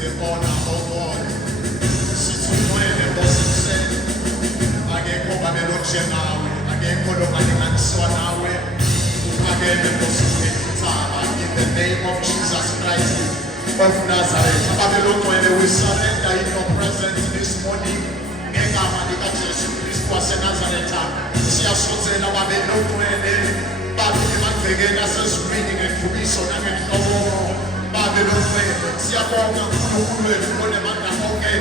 the honor of God. Sithumele bosisele. Akekho babelonje nawe, akekho lobalinganiswa nawe. Uphakeme bosisele. In the name of Jesus Christ of Nazareth. Babelonje, we surrender in your presence this morning. Ngegama lika Jesu Kristu waseNazaretha. Siyasozela babelonje. Babe mangekela sesibini ngedumiso nangenhlobo. Babelonje, siyabonga uNkulunkulu wethu onemandla onke.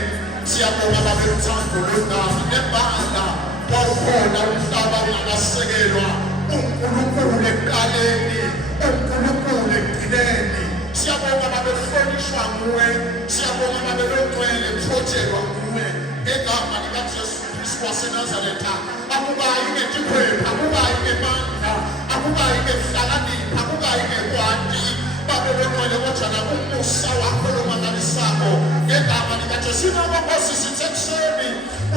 Siyabonga babelithando lwegama nebala. Wawukhona umhlaba ungakasekelwa. uNkulunkulu ekuqaleni, uNkulunkulu ekugcineni. Siyabonga babehlonishwa nguwe. Siyabonga babelongcwele kuthotshelwa nguwe. Ngegama lika Jesu Kristu waseNazaretha. Akubayi ngetikhwepha, akubayi ngemandla, akubayi ngehlakanipha, akubayi ngekwanti. Babelongcwele kodwa umusa wakho lomangalisako. Ngegama lika Jesu sinabongosi sithekiseni.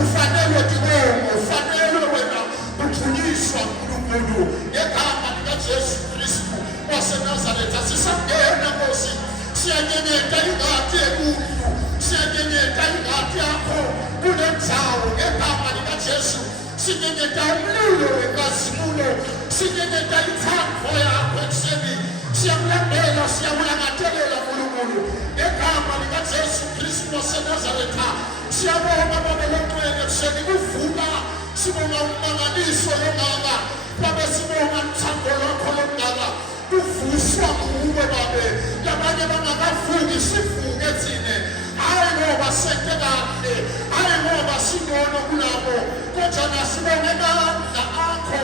Ufanelwe kibongo, ufanelwe wena uthunyiswa uNkulunkulu. Ngegama lika Jesu Kristu waseNazaretha sisangena Nkosi. Siyanyenyeta ingadi ekulu, siyanyenyeta ingadi yakho kule ndzawo. Ngegama lika Jesu sinyenyeta umlilo wenkazimulo, sinyenyeta ithando yakho ekuseni. Siyakulandela, siyakulangathelela Nkulunkulu. Ngegama lika Jesu Kristu waseNazaretha siyabonga babelongcwele ekuseni kuvuka. Sibonga umangaliso longaka, babe sibonga uthando lwakho longaka kuvuswa kuwe babe. Labanye bangakavuki sivuke thine, hayi ngoba sente kahle, hayi ngoba singcono kulabo, kodwa nasibonge amandla akho,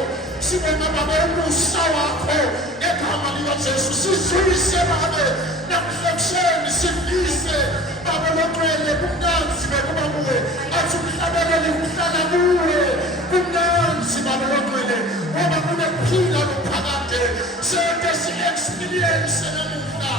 sibonga babe umusa wakho. Ngegama lika Jesu sizwise babe nakuhlekisheni sifise babelongcwele kumnanzi bekuba kuwe, athi umhlabeleli kuhlala kuwe. Kumnanzi babelongcwele ngoba kunephila lophakade seke si-experience namuhla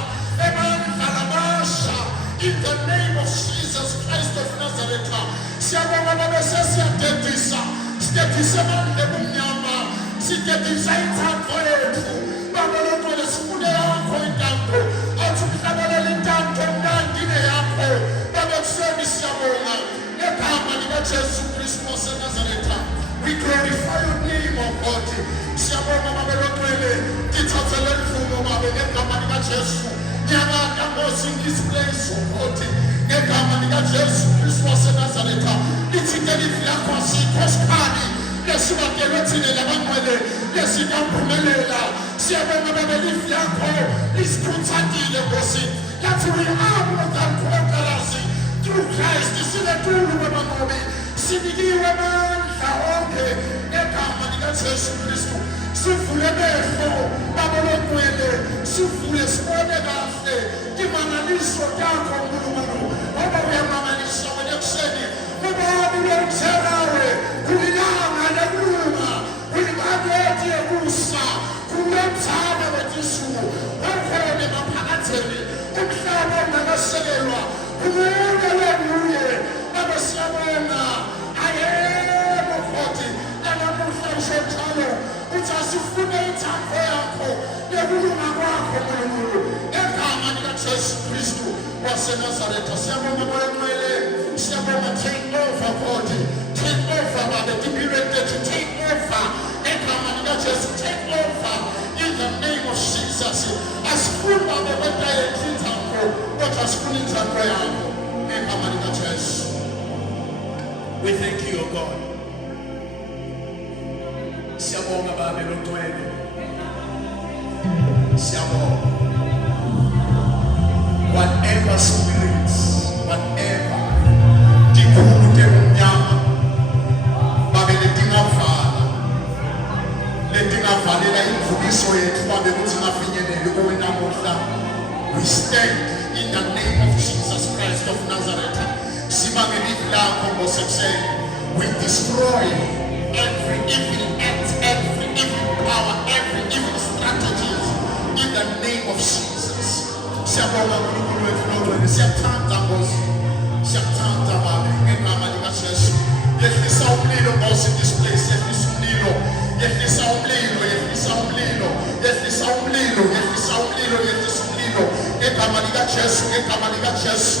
emandla lamasha. In the name of Jesus Christ of Nazareth siyabonga babe sesiyadedisa, sidedise amandla ebumnyama, sidedisa ithando yethu. Babelongcwele sifune yakho intando, athi umhlabeleli intando mnandine yakho. Babe kuseni siyabonga ngegama lika Jesu Kristu waseNazaretha. We glorify your name, O God. Siyabonga babelongcwele, ngithathele mvumo babe ngegama lika Jesu. Nyakata Nkosi in this place, O God. Ngegama lika Jesu Kristu waseNazaretha. Lithinte livi lakho asikhosikali lesibakelwe thine labangcwele lesinaphumelela. Siyabonga babe livi lakho lisikhuthalile Nkosi. Lathi we are more than conquerors through Christ. Sinetulu babanqobi, sinikiwe amandla onke. Ngegama lika Jesu Kristu sivule amehlo babelongcwele, sivule sibone kahle imangaliso yakho Nkulunkulu. Ngoba uyamangalisa wena ekuseni, ngoba ulomthelawe kulilanga lekulunga, kulimakethi yekusa, kulomthana wetisuku okhona emaphakatheni. Umhlaba ongakasekelwa kumele nguye. Babe siyabonga ayebo futhi nanamuhla usonjalo uthi asifune ithando yakho nekulunga kwakho Nkulunkulu. Ngegama lika Jesu Kristu waseNazaretha siyabonga babelongcwele, siyabonga. Take over God, take over babe, be ready to take over. Ngegama lika Jesu take over in the name of Jesus. Asifuni babe bedayethi ithando, kodwa asifuni ithando yakho. Ngegama lika Jesu. We thank you, O God. Siyabonga babelongcwele, siyabonga. Whatever spirits, whatever dikude umnyama babe letingavalela imvukiso yethu babe kuthi mafinyelele kuwe namuhla. We stand in the name of Jesus Christ of Nazareth. Sibange livi lakho Nkosi ekuseni. We destroy every evil act, every evil power, every evil strategies in the name of Jesus. Siyabonga Nkulunkulu wethu nongcwele, siyakuthanda Nkosi, siyakuthanda babe ngegama lika Jesu. Yehlisa umlilo Nkosi in this place, yehlisa umlilo, yehlisa umlilo, yehlisa umlilo, yehlisa umlilo, yehlisa umlilo, yehlisa umlilo. Ngegama lika Jesu, ngegama lika Jesu,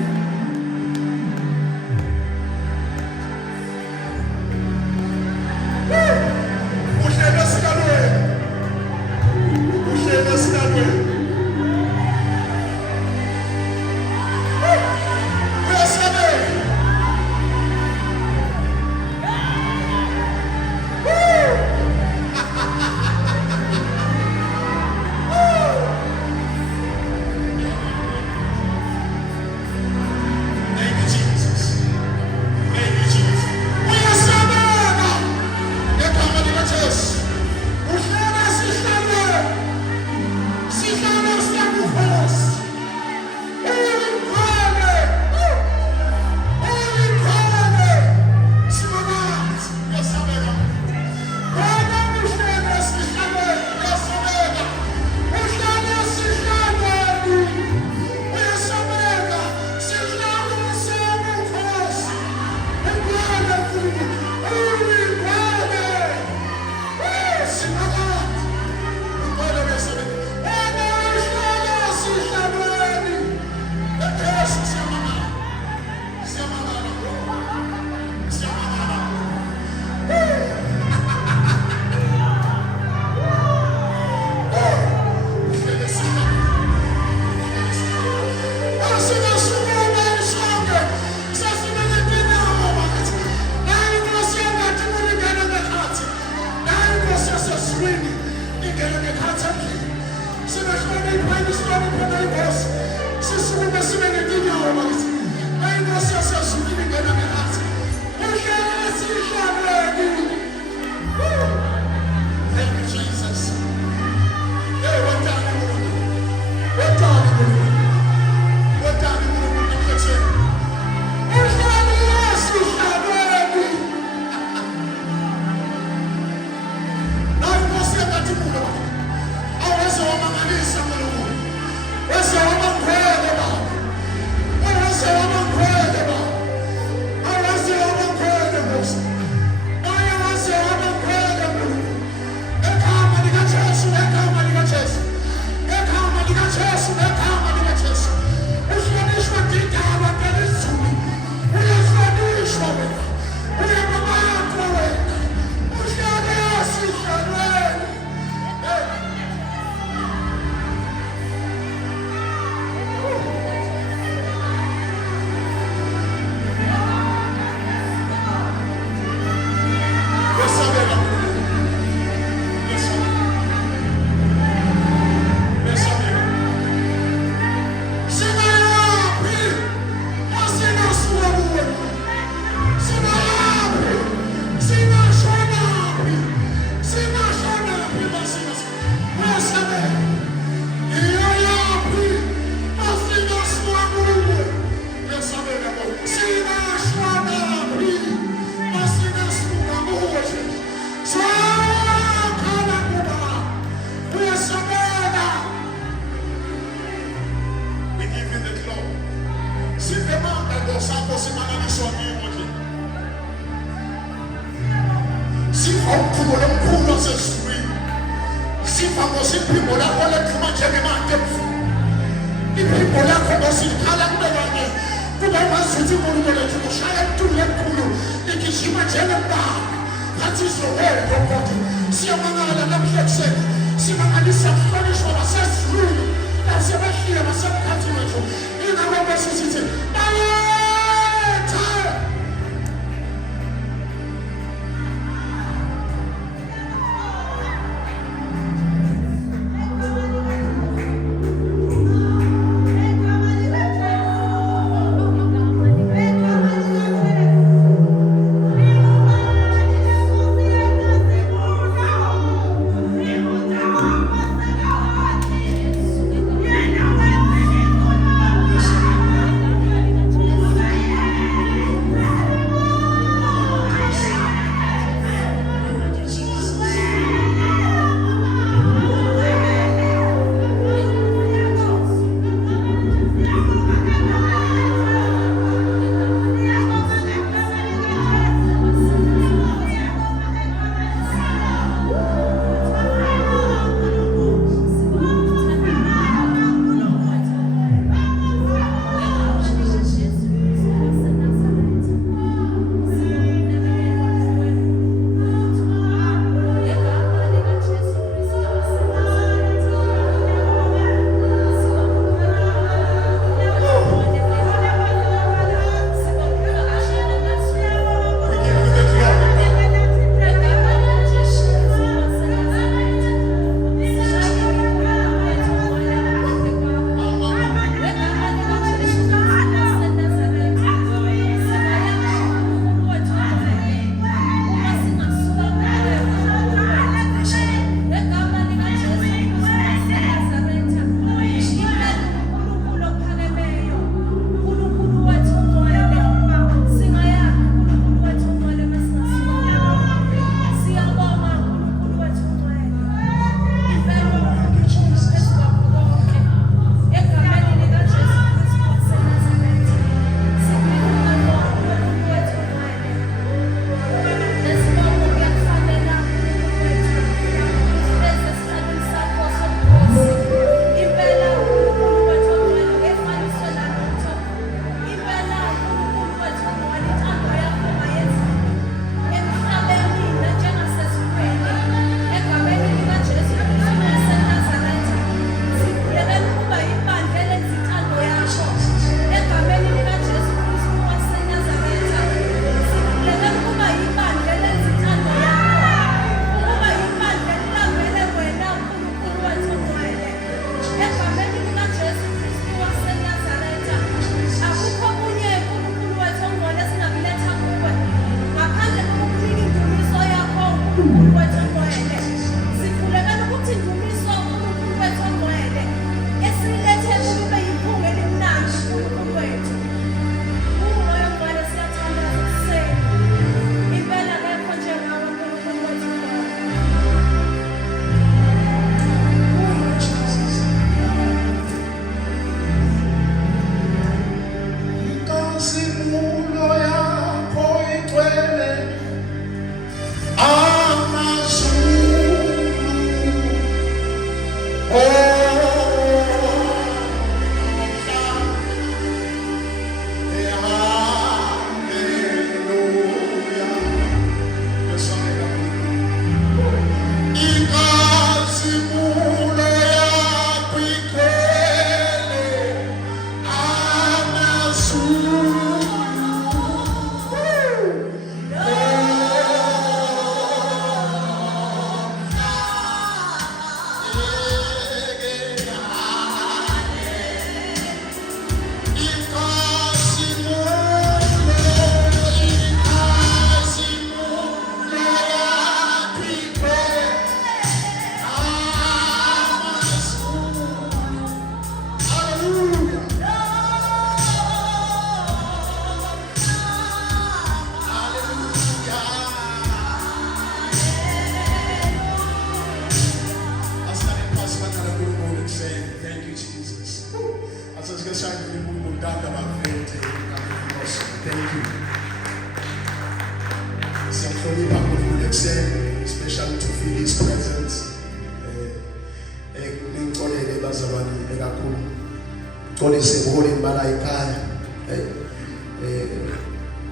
xolise buhole imbala ekhaya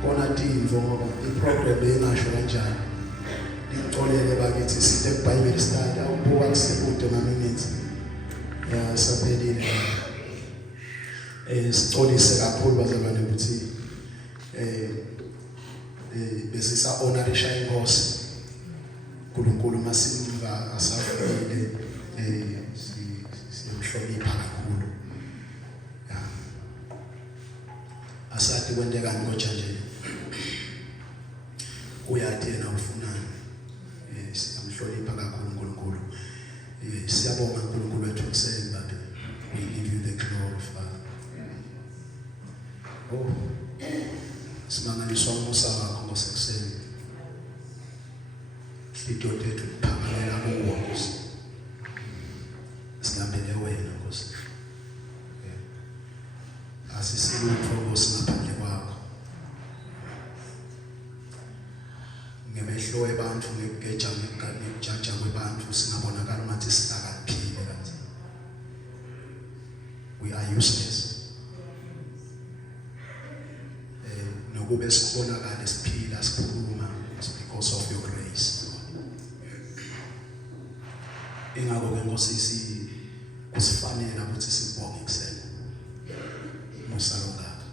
kona Timvo ngoba iprogram engasho kanjani ngixolele bakithi sithe kuBhayibheli study awubuka kusebude ma-minutes saphelile sixolise kakhulu bazalwane ukuthi besisa honorisha inkosi uNkulunkulu masimva asafile simhlonipha kakhulu asathi kwenteka ngoja nje uyathi yena ufunani siyamhlonipha kakhulu uNkulunkulu siyabonga uNkulunkulu wethu kusemba we give you the glory Father simangaliswa umusa wakho ngosekuseni idoda ethu kuphakamela kuwo Nkosi singambele wena Nkosi asisilutho Nkosi ngaphandle kwakho ngemehlo ebantu ngegeja ngekujaja kwebantu singabonakala ukuthi sidakaliphile kanti we are useless nokube sikubonakala siphila sikhuluma because of your grace ingakho ke Nkosi kusifanele ukuthi sibonge kusena umusa ongaka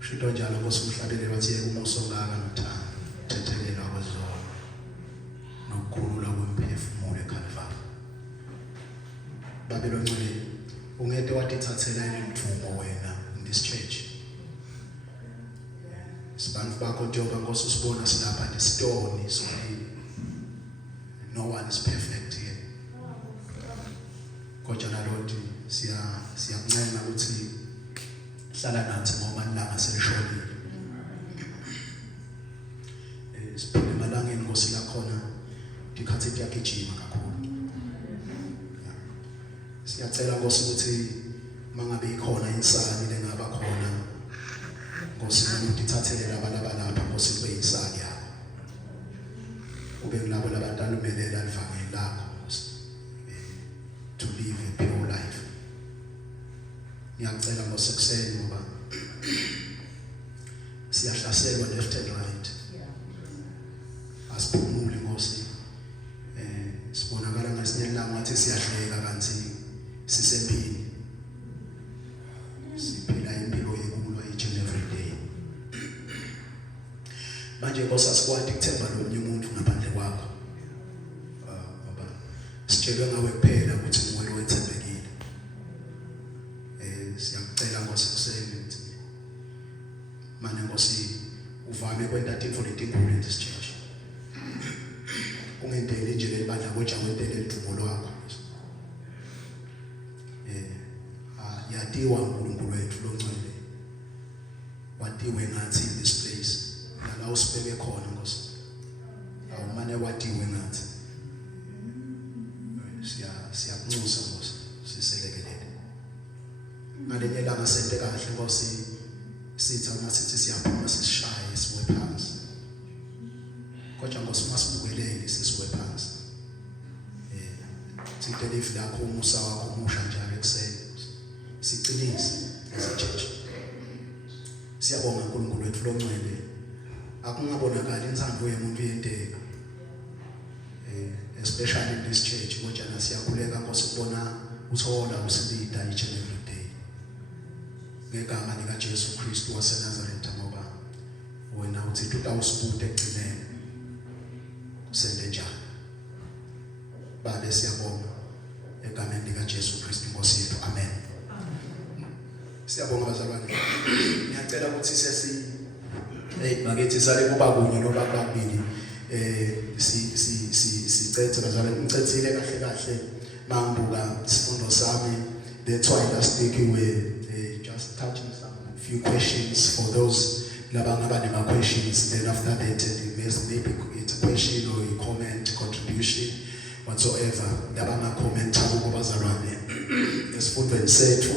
shito njalo Nkosi umhlabele wathi umusa ongaka nothando thethelela kwezona nokukhulula kwemphefumulo eKalvari Babelo ngcwele ungede watithathela imvumo wena in this church sibantu bakho njengoba Nkosi usibona silapha nesitoni soni no one is perfect here kodwa naloti siyakuncenga ukuthi hlala nathi ngoba nilanga selishonile siphinde malangeni Nkosi yakhona dikhathi kuyagijima kakhulu siyacela Nkosi ukuthi mangabe ikhona insani lengaba khona Nkosi ngithathele labalaba Nkosi kube insani yakho ube ngilabo labantwana umelela livangeli lakho to live a pure life ngiyacela Nkosi kuseni ngoba siyahlaselwa left and right asiphumule Nkosi sibonakala ngesinye ilanga ngathi siyahleka kanti sisempini siphila impilo yekulwa each and every day manje Nkosi asikwadi kuthemba lo mnye umuntu ngaphandle kwakho ngoba sitshelwe ngawe kuphela ukuthi nguwe owethembekile siyakucela Nkosi kuseni ukuthi manje Nkosi uvame kwenta into letinkulu in this church ungendele nje lebandla kodwa wendele lithubo lwakho yadiwa uNkulunkulu wethu longcwele wadiwe ngathi in this place la usibeke khona Nkosi awumane wadiwe ngathi siyakunxusa Nkosi siselekelele ngalenye langa sente kahle Nkosi sitha masithi siyaphuma sishaye siwe phansi kodwa Nkosi masibukelele sisiwe phansi sitelive lakho umusa wakho umusha njalo ekuseni siqinise esicheche siyabonga uNkulunkulu wethu longcwele akungabonakala insando yomuntu yenteka especially in this church kodwa nasiyakhuleka Nkosi kubona uthola usilida each and every day ngegama lika Jesu Kristu waseNazaretha ngoba wena uthi tutawusibude egcineni sende njalo Baba siyabonga egameni lika Jesu Kristu Nkosi yethu amen siyabonga bazalwane ngiyacela ukuthi bakithi sale kuba kunye noma babili sicethe bazalwane ngicethile kahle mambuka isifundo sami that's why last week we just touching some few questions for those labangaba nema questions then after that maybe it's a question or a comment contribution whatsoever labanga comment ukuba bazalwane esifundweni sethu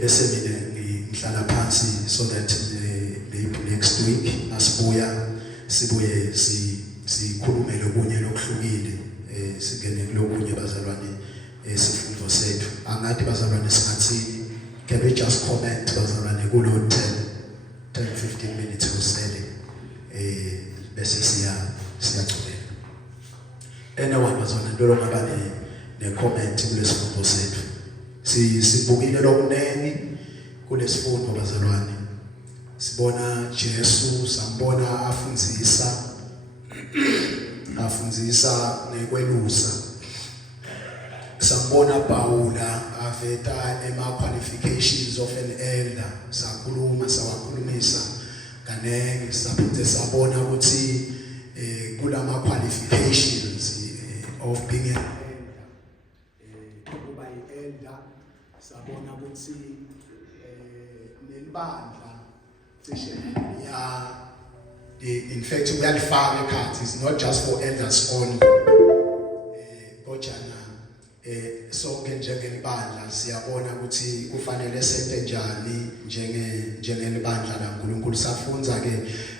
bese mina ngihlala phansi so that maybe next week sibuye sikhulumele okunye lokuhlukile singene kulokunye bazalwane esifundo sethu ngathi bazalwane singathini. Can we just comment bazalwane kulo 10-15 minutes kusele bese siyagcina. Anyone bazalwane ntolo ngaba ne comment kulesifundo sethu. Sibukile lokunene kulesifundo bazalwane. Sibona Jesu, sambona afundzisa nekwelusa. Sambona Paula aveta qualifications of an elder. Sawakhulumisa kanenge saphinde sabona ukuthi kulama qualifications of being an elder. Kuba elder sabona ukuthi nelibandla cishe in fact uyalifaka ekhathi. It's not just for elders only. Kodwa sonke njengelibandla siyabona ukuthi kufanele sente njani njengelibandla laNkulunkulu. Safunza ke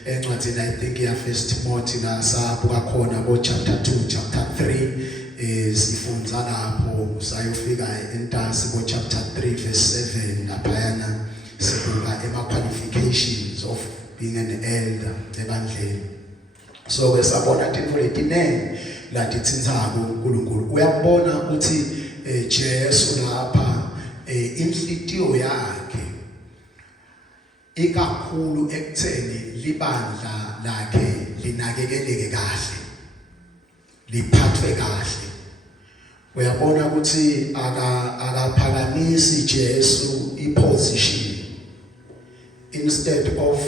encwadini I think ya First Timothy la sabuka khona ko chapter 2 chapter 3 sifunza lapho sayofika entasi ko chapter 3 verse 7 laphayana sibuka qualifications of being an elder ebandleni. So ke sabona tintfo letinene lathi tsintsako uNkulunkulu. Uyabona ukuthi Jesu lapha inhlitiyo yakhe ikakhulu ekutheni libandla lakhe linakekeleke kahle, liphathwe kahle. Uyabona ukuthi akaphakamisi Jesu iposition. Instead of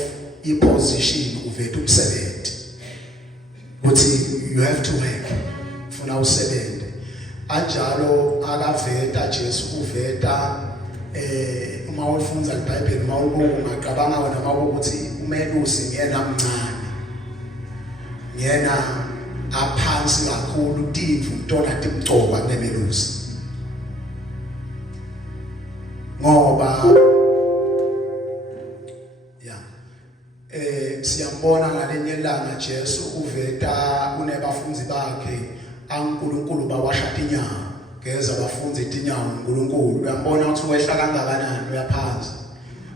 iposition uvethu umsebenzi. Uthi you have to work funa usebenze. Anjalo akaveta Jesu uveta uma ufunza iBhayibheli uma ungacabanga wena ukuthi umelusi ngiyena mncane. Ngiyena aphansi kakhulu tifu ntona timcoka kunemelusi. Ngoba siyambona ngalenye ilanga Jesu uveta kunebafunzi bakhe aNkulunkulu bawashata inyawo. Geza abafunzi itinyawo uNkulunkulu. Uyambona ukuthi wehla kangakanani uyaphansi.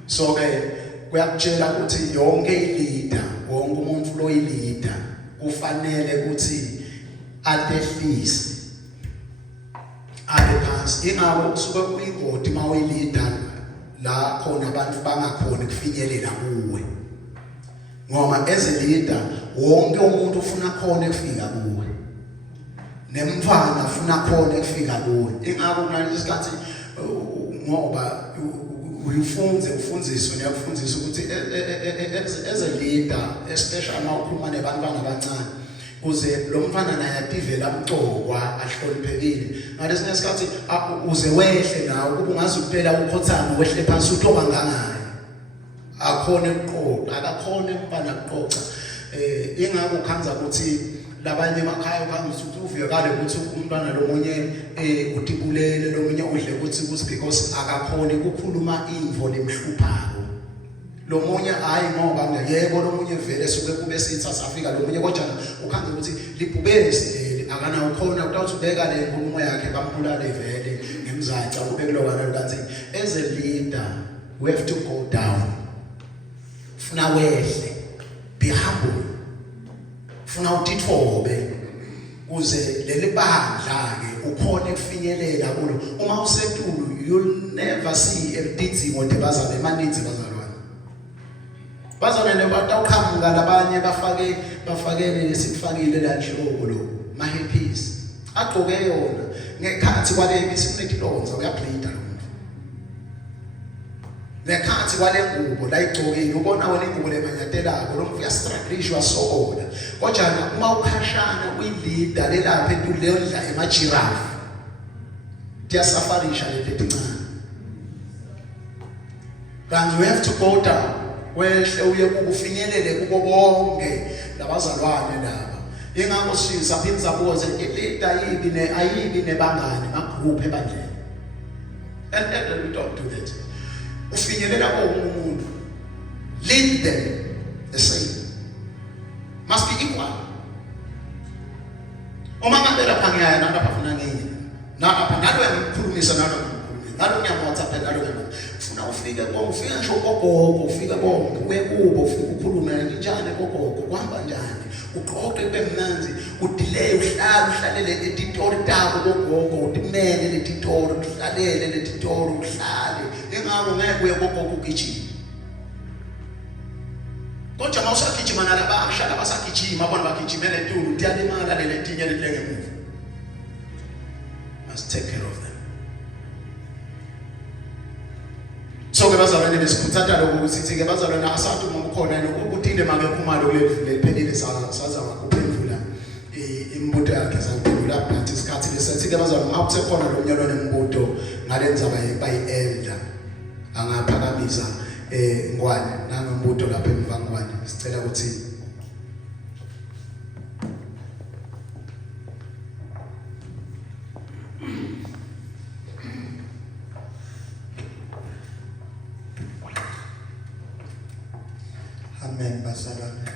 So ke kuyakutshela ukuthi yonke ileader, wonke umuntu lo ileader kufanele ukuthi atehlise phansi. Ingakho kusuke kuyingoti mawuyileader la khona abantu bangakhona kufinyelela kuwe. Ngoba as a leader wonke umuntu ufuna khona ekufika kuwe. Nemfana ufuna khona ekufika kuwe. Ingakho kunalesi sikhathi ngoba ufundziswe niyakufundisa ukuthi as a leader especially uma ukhuluma nebantwana abancane uze lo mfana naye ativela amcokwa ahloniphekile. Ngalesi nesikhathi uze wehle nawe kuba ungazi kuphela ukhothama wehle phansi uthoba ngangani. Akhona ukuqoqa akakhona empana ukuqoqa. Ingakho ukhanza ukuthi labanye emakhaya ukhanza ukuthi uvekale ukuthi umntwana lomunye utibulele lomunye udle ukuthi because akakhona ukukhuluma imvo lemhluphako. Lomunye hayi ngoba ngiyebo lomunye vele suke kube sithatha Africa lomunye kodwa ukhanza ukuthi libhubesi akana ukhona ukuthi ubeka le nkulumo yakhe bambulale vele ngemzansi akube kulokana kanti as a leader we have to go down. Funa wehle, be humble. Funa utithobe uze leli bandla ke ukhona ekufinyelela kulo. Uma usetulu you'll never see emtidzingo debazabe maninzi bazalwane. Bazalwane batawuqhamuka labanye bafakele sikufakile la nhlobo lo ma headpiece. Agqoke yona ngekhathi kwale isinetilonza uyaplita lo. Nekhathi kwale ngubo la igcokile ubona wena ingubo lemanyathela lo mfu uyastrugglishwa sokola. Kodwa uma ukhashana uyileader lelapha entulelo dla emajirafu. Tiyasafarisha letincane. Then you have to go down. Wehle uye ukufinyelele kubo bonke labazalwane laba. Ingakho saphinda sabuza ileader ayibi nebangani magroup ebandleni. And we don't do that. Ufinyelela komuntu. Lead them the same. Must be equal. Uma ngabe lapha ngiyaya nalapha funa ngenye. Nalapha nalo ngikhulumisa nalo. ngalo ngiyamotha ngalo ngiyamotha ufuna ufike bonke ufika ngisho gogogo ufika bonke uye kubo ufike ukhulume njani gogogo kuhamba njani uqoqe bemnanzi udelay uhlalele letitori tabo gogogo utimele letitori uhlalele letitori uhlale engako ngeke uye gogogo ugijima kodwa mawusagijima nalabasha labasagijima bona bagijimele entulu uyalimala letinye letingemuva. Must take care of them. So ke bazalwane besikhuthatha lokho ukuthi ke bazalwane asathi uma ukhona ukutile make phuma lo lephelile sazama kuphendula imibuto yakhe sangiphendula phansi isikhathi lesethi ke bazalwane awuthe khona lo nyalo nemibuto ngalenza bayi-elder angaphakamisa ngwane nangombuto lapha emva ngwane sicela ukuthi Amen bazalwane.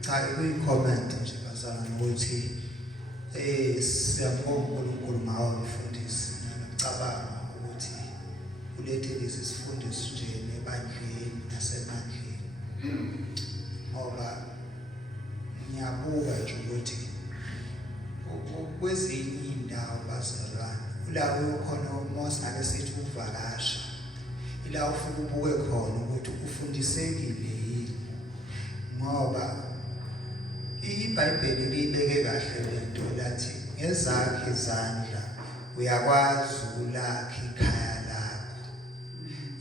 Cha comment nje bazalwane ukuthi siyabonga uNkulunkulu ngawo umfundisi ngicabanga ukuthi ulethe lesi sifundisi nje nebandleni nasemandleni. Ngoba ngiyabuka nje ukuthi kwezinye indawo bazalwane ulawo khona uMose ngake sithi uvakasha ila ufika ubuke khona ukuthi ufundisekile yini ngoba iBhayibheli libeke kahle lento lathi ngezakhe izandla uyakwazi ukulakha ikhaya lakho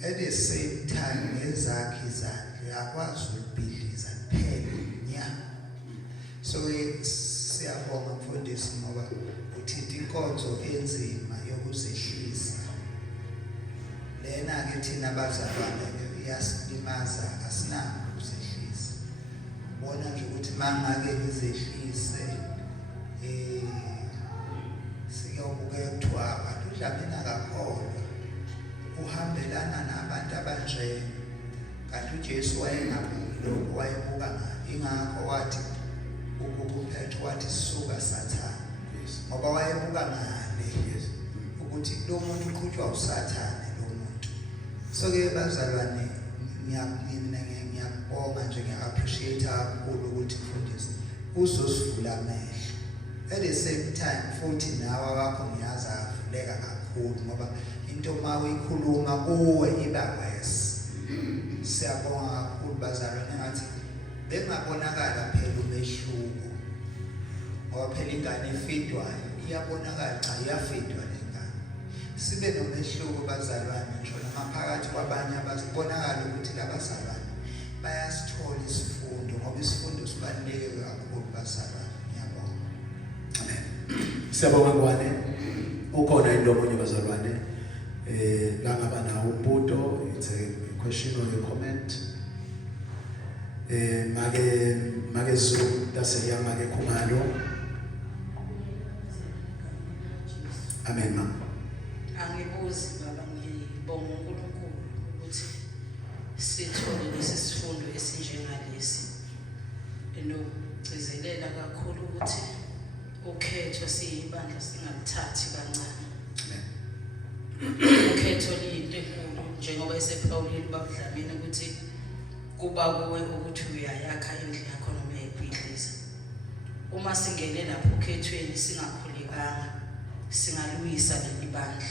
at the same time ngezakhe izandla uyakwazi ukubhidliza kuphela nya so siyabonga mfundisi ngoba uthinta inkonzo enzima yokuzehlisa lena ke thina bazalwane iyasilimaza asinako ukuzehlisa bona nje ukuthi mangake ngizehlise siyobuke kuthiwa abantu udlamini akakholwa uhambelana nabantu abanje kanti uJesu wayengabukho wayebuka ngani ingakho wathi ukuphethe wathi suka sathane ngoba wayebuka ngale ukuthi lo muntu uqhutshwa usathane lo muntu so ke bazalwane ngiyabonga nje ngiya-appreciate kakhulu ukuthi mfundisi uzosivula amehlo at the same time futhi nawe wakho ngiyazi avuleka kakhulu ngoba into ma uyikhuluma kuwe iba wesi siyabonga kakhulu bazalwane ngathi bengabonakala phela umehluko ngoba phela ingane efidwayo iyabonakala cha iyafidwa lengane sibe nomehluko bazalwane ngisho namaphakathi kwabanye abazibonakala ukuthi labazalwane bayasithola isifundo ngoba isifundo sibaluleke kakhulu bazalwane. Ngiyabonga. Amen. Siyabonga ngwane ukhona into omunye bazalwane la ngaba nawo umbuto it's a question or a comment make Zulu daseya make Khumalo. Amen ma. Angibuzi baba ngibonga uNkulunkulu ukuthi sithole lesi sifundo esinjengalesi enokugcizelela kakhulu ukuthi ukhetho siyibandla singathathi kancane. Ukhetho liyinto enkulu njengoba esePaulini bakudlamini ukuthi kuba kuwe ukuthi uyayakha indlu yakho noma uyayibhidliza. Uma singene lapho ukhethweni singakhulekanga singaluyisa leli bandla.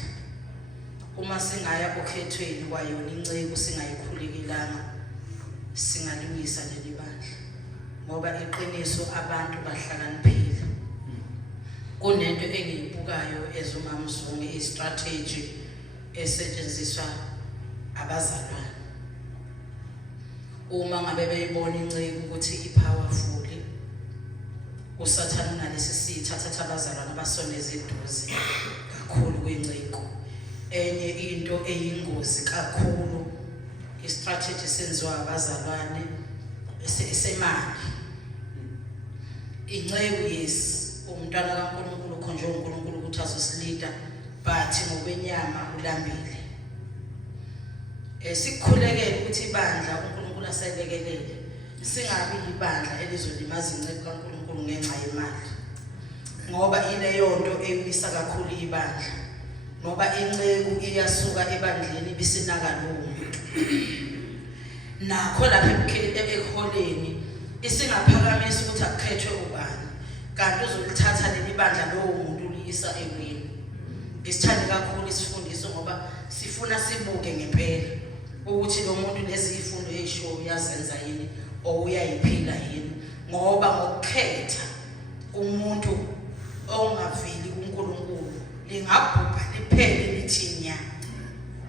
Uma singaya okhethweni kwayona inceke singayikhulekelanga singaluyisa leli bandla ngoba iqiniso abantu bahlakaniphile. Kunento engiyibukayo ezumamzungu istrategy esetshenziswa abazalwane. Uma ngabe beyibona inceke ukuthi ipowerful usathana nalesi sithatha abazalwane abasondeza eduze kakhulu kwenceko. Enye into eyingozi kakhulu istrategy senziwa abazalwane esemali. Inceke yes umntwana kaNkulunkulu khonje uNkulunkulu ukuthi azosilida but ngokwenyama ulambile. Sikukhulekela ukuthi ibandla uNkulunkulu aselekelele singabi ibandla elizolimaza inceke kaNkulunkulu ngenxa yemali ngoba ile yonto emisa kakhulu ibandla ngoba inceku iyasuka ebandleni bisinaka lowo muntu nakho lapha eholeni isingaphakamisa ukuthi akukhethwe ubani kanti uzolithatha leli bandla lowo muntu uliyisa ekwini. Ngisithanda kakhulu isifundiso ngoba sifuna sibuke ngempela ukuthi lo muntu lezi ifundo ezisho uyazenza yini uyayiphila yini ngoba ngokukhetha umuntu ongavili kuNkulunkulu lingabhubha liphele lithinya.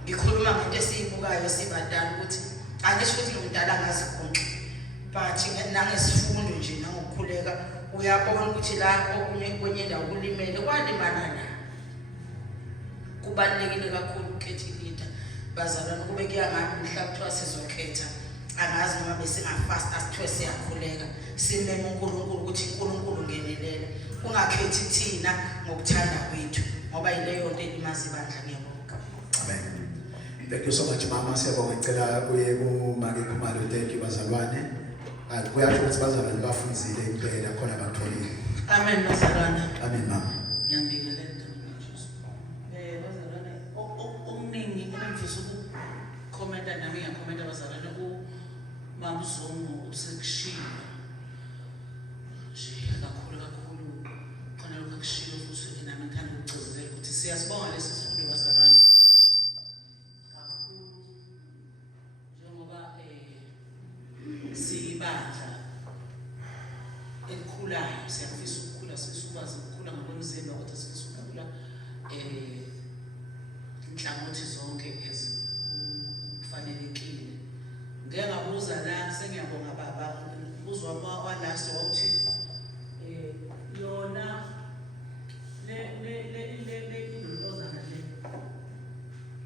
Ngikhuluma ngento esiyibukayo sibadala ukuthi angisho ukuthi lo mdala ngazikhonqa but nangesifundo nje nangokukhuleka uyabona ukuthi la kwenye indawo kulimele kwalimana la. Kubalulekile kakhulu ukukhetha leader bazalwane kube kuyangami mhla kuthiwa sizokhetha angazi noma besingafast asithiwe siyakhuleka simeme uNkulunkulu ukuthi uNkulunkulu ngenelela ungakhethi thina ngokuthanda kwethu ngoba ileyo nto elimazi ibandla. Ngiyabonga. Amen. Thank you so much mama. Siyabonga ngicela uye kumake Khumalo. Thank you bazalwane. Kuyasho ukuthi bazalwane bafundzile impela khona abatholile. Amen bazalwane. Amen mama. Ngiyabingelela Jesu. Bazalwane okuningi engifisa ukukhomenta nami ngiyakhomenta bazalwane uMama Zungu usekushilo. Nje kakhulu khona lokho kushilo futhi nami ngithanda ukugcizelela ukuthi siyasibonga lesi sifundo bazalwane. Siyibandla elikhulayo siyafisa ukukhula sisukwazi ukukhula ngokomzimba kodwa sifisa ukukhula inhlangothi zonke ezifanelekile. Ngeke ngabuza la sengiyabonga baba uzwa wa last wawuthi yona le indodana le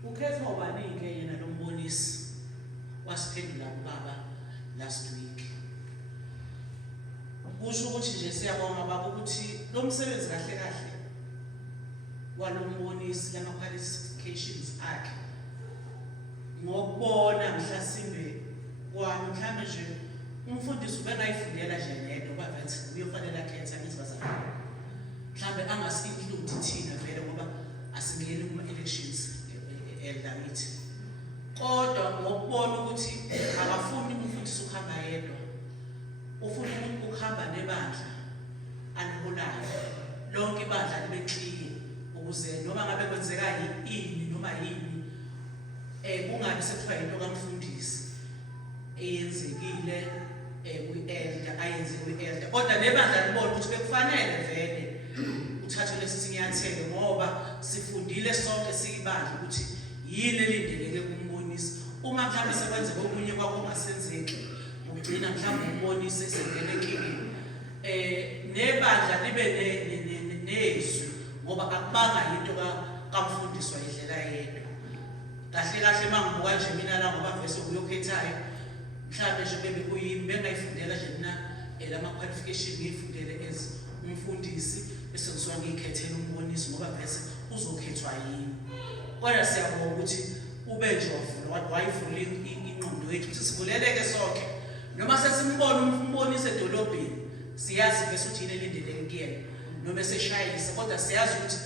ukhetha ubani ke yena lo mbonisi wasiphendula ubaba last week. Kusho ukuthi nje siyabonga baba ukuthi lo msebenzi kahle kahle walombonisi lama qualifications akhe ngokubona mhlasimbe kwami mhlambe nje umfundisi ubengayifundela nje lento bathi uyofanele akhetha ngithi bazalwane mhlambe angasi-include thina vele ngoba asingeni kuma-elections eldakithi kodwa ngokubona ukuthi akafuni umfundisi ukuhamba yedwa ufuna ukuhamba nebandla aliholayo lonke ibandla libe clear ukuze noma ngabe kwenzeka yini noma yini kungabi sekuthiwa into kamfundisi eyenzekile kwi-elder ayenziwe kwi-elder kodwa nebandla libona ukuthi bekufanele vele uthathe lesi sinyathelo ngoba sifundile sonke siyibandla ukuthi yini elindeleke kumbonisi uma mhlawumbe sekwenzeka okunye kwakho ongasenzeki ugcina mhlawumbe umbonisi esengelekile nebandla libe nezwi ngoba akubanga into kamfundiswa indlela yedwa kahle kahle mangibuka nje mina la ngoba vese uyokhethayo mhlawumbe nje bebe kuyimi bengayifundela nje mina lama qualification ngiyifundele as umfundisi bese kusuka ngiyikhethela umbonisi ngoba vese uzokhethwa yini. Kodwa siyabonga ukuthi ube nje wayivula ingqondo yethu ukuthi sivuleleke sonke noma sesimbona umbonisi edolobheni siyazi bese ukuthi yini elindeleke kuyena noma seshayisa kodwa siyazi ukuthi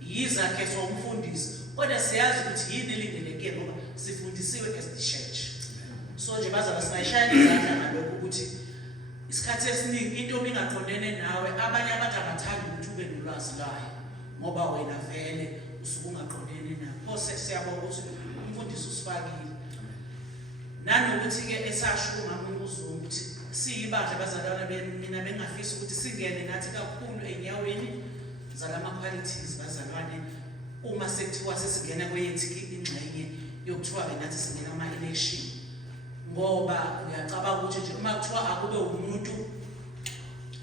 yizakhe somfundisi kodwa siyazi ukuthi yini elindeleke ngoba sifundisiwe as the church. So nje bazaba sinayishaya izandla ngalokho ukuthi isikhathi esiningi into obingaqondene nawe abanye abantu abathandi ukuthi ube nolwazi layo ngoba wena vele usuke ungaqondene nakho. Siyabonga ukuthi umfundisi usifakile nanokuthi-ke esasho umama uZungu ukuthi siyibandla bazalwane mina bengafisa ukuthi singene nathi kakhulu enyaweni zalama qualities bazalwane uma sekuthiwa sesingena kweyethu ingxenye yokuthiwa-ke nathi singena ama-election ngoba uyacabanga ukuthi nje uma kuthiwa akube umuntu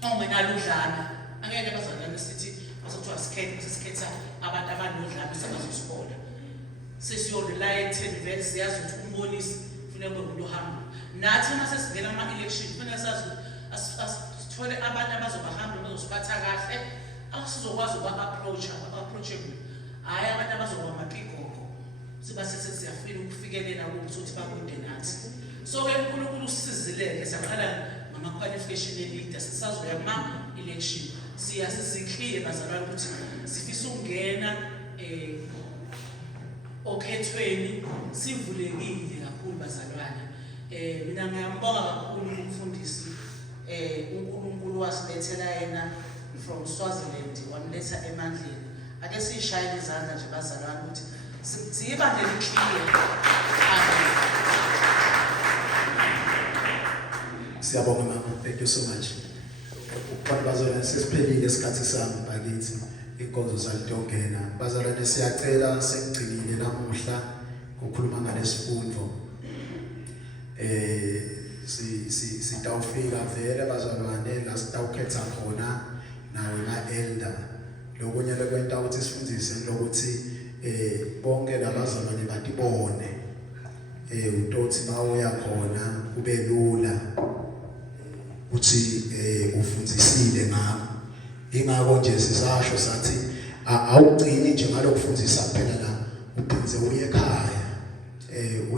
ongenalo udlame angeke bazalwane sithi masokuthiwa sikhetha abantu abanodlame sabazosibola sesiyolulayethi vele siyazi ukuthi umbonisi kufuneka kube umuntu ohamba nathi uma sesingena ama-election kufuneka sazi sithole abantu abazobahamba bazosiphatha kahle abasizokwazi ukuba-approachable hhayi abantu abazoba amapigogo sibasesesiyafika ukufikelela ukuthi bakude nathi. So-ke uNkulunkulu usisizileke siyaqala ngama-qualification e-leader sisazoya kuma-election siyasizikhiye bazalwane ukuthi sifisa ukungena okhethweni sivulekile kakhulu bazalwane. Mina ngiyambonga kakhulu umfundisi uNkulunkulu wasilethela yena from Swaziland wamletha emandleni. Ake sishayele izandla nje bazalwane ukuthi siyibandle likhile. Siyabonga mama, thank you so much. Ukubona bazalwane sesiphelile isikhathi sami bakithi inkonzo zalintongena. Bazalwane siyacela sengigcinile namuhla ukukhuluma ngalesifundo. Sitawufika vele bazalwane la sitawukhetha khona nawe elder. Lokunye lekwenta ukuthi sifundise lokuthi bonke labazalwane batibone. Utothi mawuya khona kube lula uthi ufundisile ngami. Ingakho nje sisasho sathi awugcini nje ngalokufundisa kuphela la, uphinze uye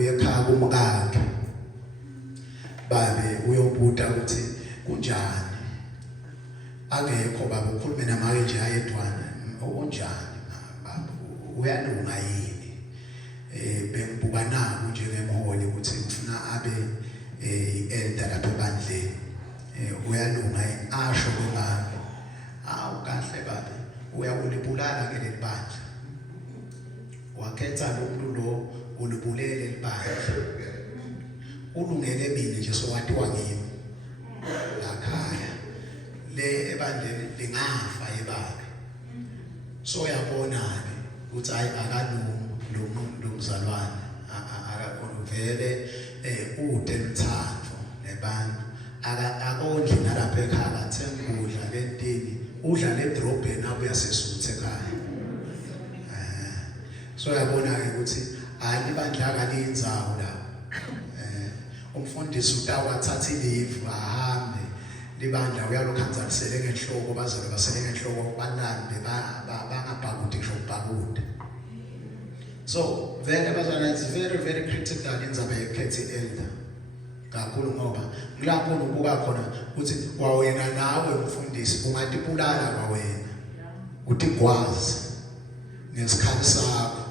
ekhaya kumkakhe babe uyobuta ukuthi kunjani. Angekho baba ukhulume namaye nje ayedwana onjani baba uyalunga yini. Bengibuka naku njengemholi ukuthi ufuna abe elder lapha ebandleni. Uyalunga yini asho ngami. Kahle baba uyakulibulala ke lebandla. Wakhetha lo muntu lo ulibulele lebandla. Ulungele mina nje sokwatiwa ngimi lakhaya le ebandleni lingafa ebabe. So yabona ke ukuthi hayi akalungi lo muntu mzalwane akakhuluvele ude mthatho nebantu akondli nalapha ekhaya athenga ukudla lentini udla le drobheni abuya sesuthe ekhaya. So yabona ke ukuthi alibandla akalinzawo la. Umfundisi utawathatha ilivu ahambe libandla uyalokhanza lisele ngenhloko bazalo basele ngenhloko banande bangabhakude ngisho ubhakude. So vele bazalwane it's very very critical indaba yekhethe elder kakhulu ngoba kulapho ubuka khona ukuthi kwawena nawe umfundisi ungatibulala kwawena uthi gwazi ngesikhathi sakho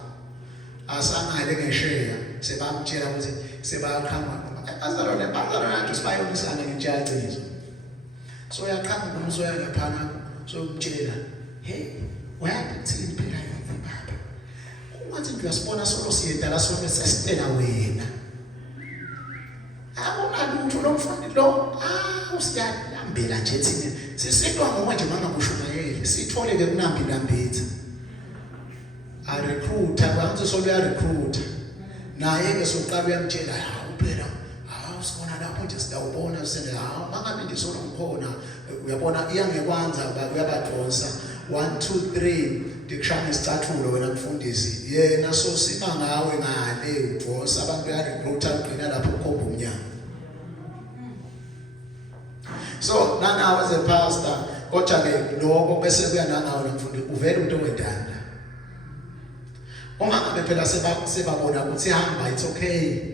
asangale ngesheya sebamtshela ukuthi sebayaqhama bazalwane nje sibayonisana ngentshayizo. So yaqhama umsoya ngaphana so umtshela hey uyathi kuthini phela yini baba ungathi nje uyasibona solo siyedala sonke sesitela wena akunalutho lo mfundi lo usiyalambela nje thina sisitwa ngoba nje mangakushumayeli sithole ke kunambi lambithi a recruiter bantu so ya recruiter naye ke soqala uyamtshela uphela usibona lapho nje sitawubona sene mangabe nje solo ngikhona uyabona iyangekwanza uyabadonsa 1 2 3 dikushaya isicathulo wena mfundisi yena so sima ngawe ngale udosa abantu ya recruiter ugcina lapho ukhomba umnyama. So nanawe as a pastor kodwa ke lokho bese kuya nanawe mfundi uvela umuntu owendanda uma ngabe phela sebabona ukuthi hamba it's okay.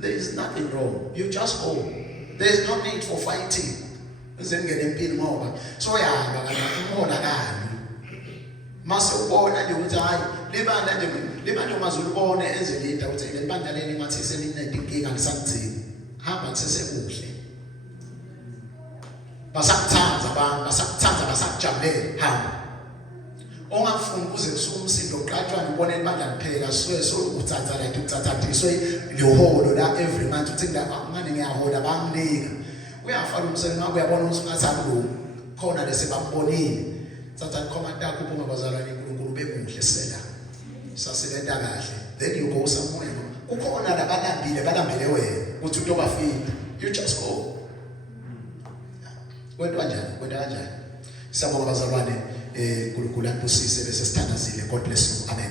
There is nothing wrong. You just go. There is no need for fighting. Uzengene empini ngoba so yahamba kana umona kani. Mase ubona nje ukuthi hayi libanda nje libanda umazulu ubone enze linda ukuthi lebanda leli ngathi selinenkinga ngisangithini. Hamba kusesekuhle. Basakuthanza abantu, basakuthanza basakujabulela hamba. Ongafuni kuze kusuke umsindo oqatshwana ubone libanda liphela so uthatha la uthathathiswe leholo la every month uthi ngani ngiyahola banginika. Uyafala umsebenzi wakho uyabona ukuthi ungathanda lo khona lese bambonile. Thatha icommand yakho uma bazalwane uNkulunkulu bemuhle sela. Sasebenza kahle. Then you go somewhere. Ukhona balambile wena uthi into bafika. You just go. Kwenda kanjani? Siyabonga bazalwane uNkulunkulu akusise bese sithandazile. God bless you. Amen.